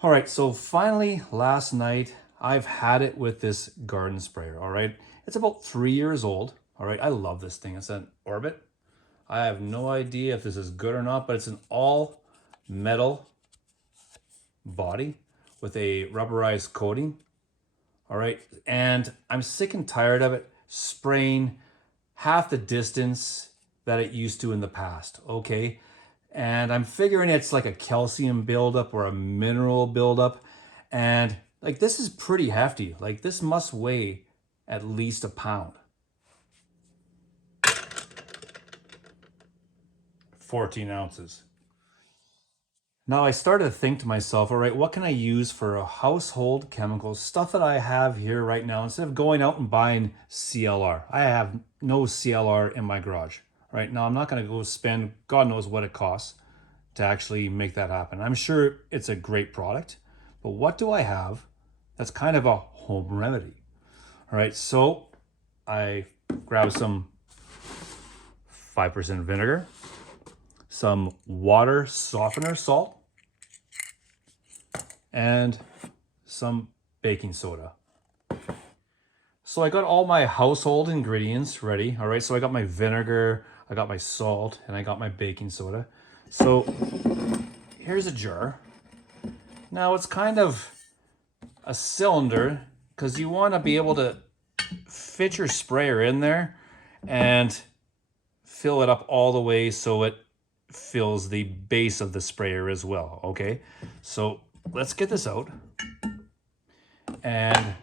All right, so finally last night, I've had it with this garden sprayer, all right? It's about 3 years old, all right? I love this thing. It's an Orbit. I have no idea if this is good or not, but it's an all metal body with a rubberized coating, all right? And I'm sick and tired of it spraying half the distance that it used to in the past, okay? And I'm figuring it's like a calcium buildup or a mineral buildup. And like this is pretty hefty. Like this must weigh at least a pound. 14 ounces. Now I started to think to myself, all right, what can I use for a household chemicals, stuff that I have here right now, instead of going out and buying CLR. I have no CLR in my garage. Right now, I'm not going to go spend, God knows what it costs to actually make that happen. I'm sure it's a great product, but what do I have that's kind of a home remedy? All right, so I grabbed some 5% vinegar, some water softener salt, and some baking soda. So I got all my household ingredients ready. All right, so I got my vinegar, I got my salt, and I got my baking soda. So here's a jar. Now it's kind of a cylinder because you want to be able to fit your sprayer in there and fill it up all the way so it fills the base of the sprayer as well, okay? So let's get this out and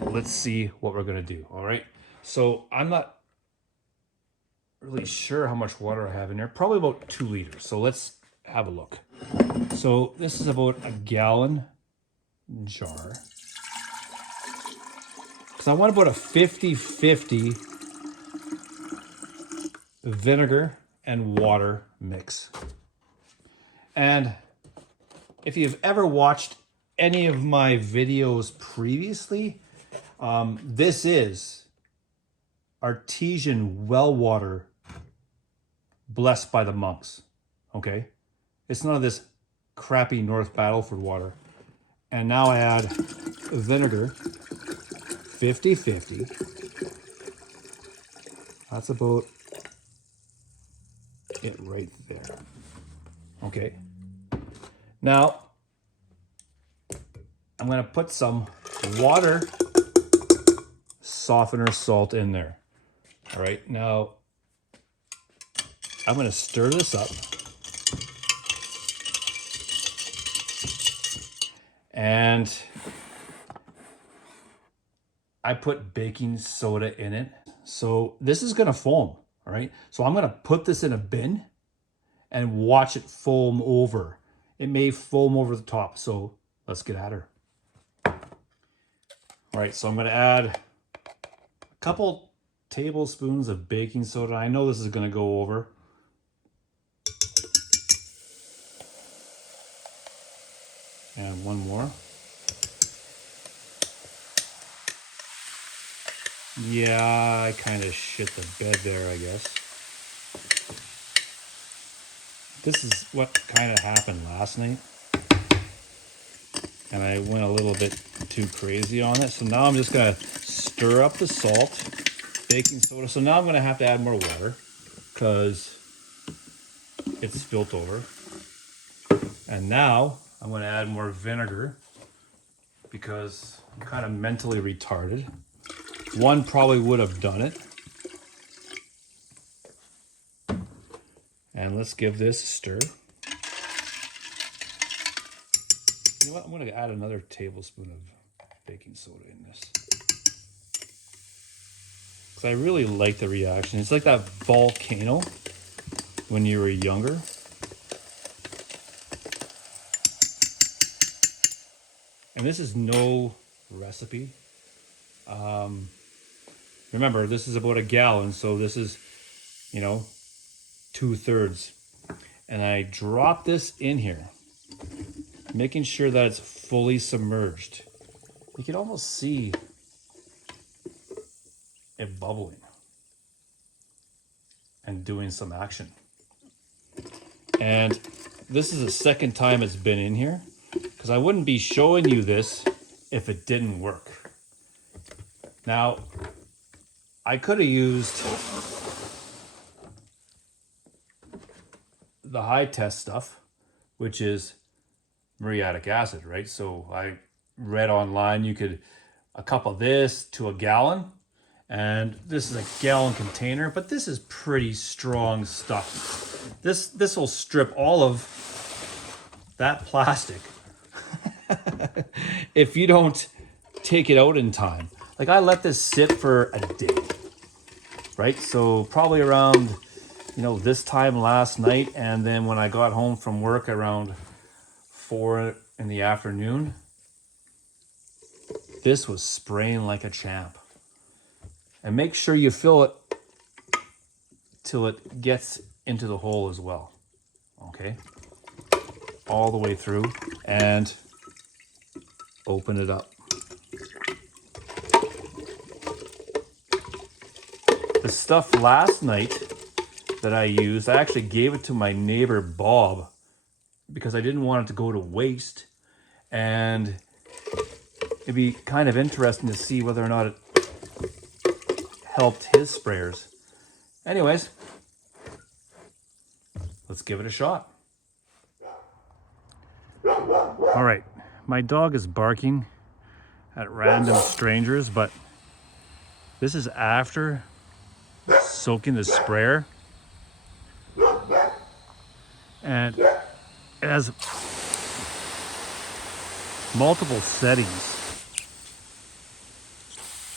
let's see what we're gonna do, all right? So I'm not really sure how much water I have in there, probably about 2 liters. So let's have a look. So this is about a gallon jar. Because I want about a 50-50 vinegar and water mix. And if you've ever watched any of my videos previously, this is artesian well water blessed by the monks, okay? It's none of this crappy North Battleford water. And now I add vinegar, 50-50. That's about it right there. Okay. Now, I'm gonna put some water softener salt in there. All right, now I'm gonna stir this up. And I put baking soda in it. So this is gonna foam, all right? So I'm gonna put this in a bin and watch it foam over. It may foam over the top, so let's get at her. All right, so I'm gonna add a couple tablespoons of baking soda. I know this is gonna go over. And one more. Yeah, I kind of shit the bed there, I guess. This is what kind of happened last night. And I went a little bit too crazy on it. So now I'm just gonna stir up the salt, baking soda. So now I'm gonna have to add more water because it's spilt over. And now I'm gonna add more vinegar because I'm kind of mentally retarded. One probably would have done it. And let's give this a stir. You know what? I'm going to add another tablespoon of baking soda in this. Because I really like the reaction. It's like that volcano when you were younger. And this is no recipe. Remember, this is about a gallon, so this is, 2/3. And I drop this in here, making sure that it's fully submerged. You can almost see it bubbling and doing some action. And this is the second time it's been in here. because I wouldn't be showing you this if it didn't work. Now, I could have used the high test stuff, which is muriatic acid, right? So I read online you could a cup of this to a gallon, and this is a gallon container, but this is pretty strong stuff. This will strip all of that plastic if you don't take it out in time. Like, I let this sit for a day, right? So probably around, this time last night, and then when I got home from work around 4 in the afternoon, this was spraying like a champ. And make sure you fill it till it gets into the hole as well. Okay? All the way through, and open it up. The stuff last night that I used, I actually gave it to my neighbor Bob because I didn't want it to go to waste, and it'd be kind of interesting to see whether or not it helped his sprayers. Anyways, let's give it a shot. All right, my dog is barking at random strangers, but this is after soaking the sprayer, and it has multiple settings,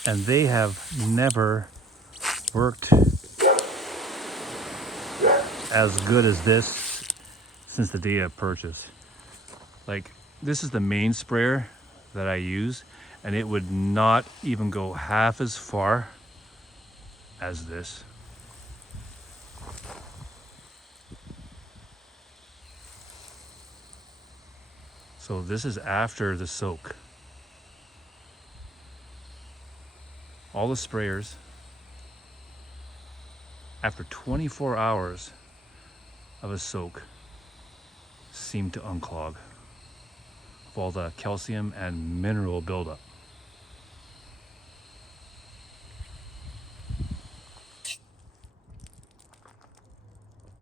and they have never worked as good as this since the day of purchase. Like, this is the main sprayer that I use, and it would not even go half as far as this. So this is after the soak. All the sprayers, after 24 hours of a soak, seem to unclog of all the calcium and mineral buildup.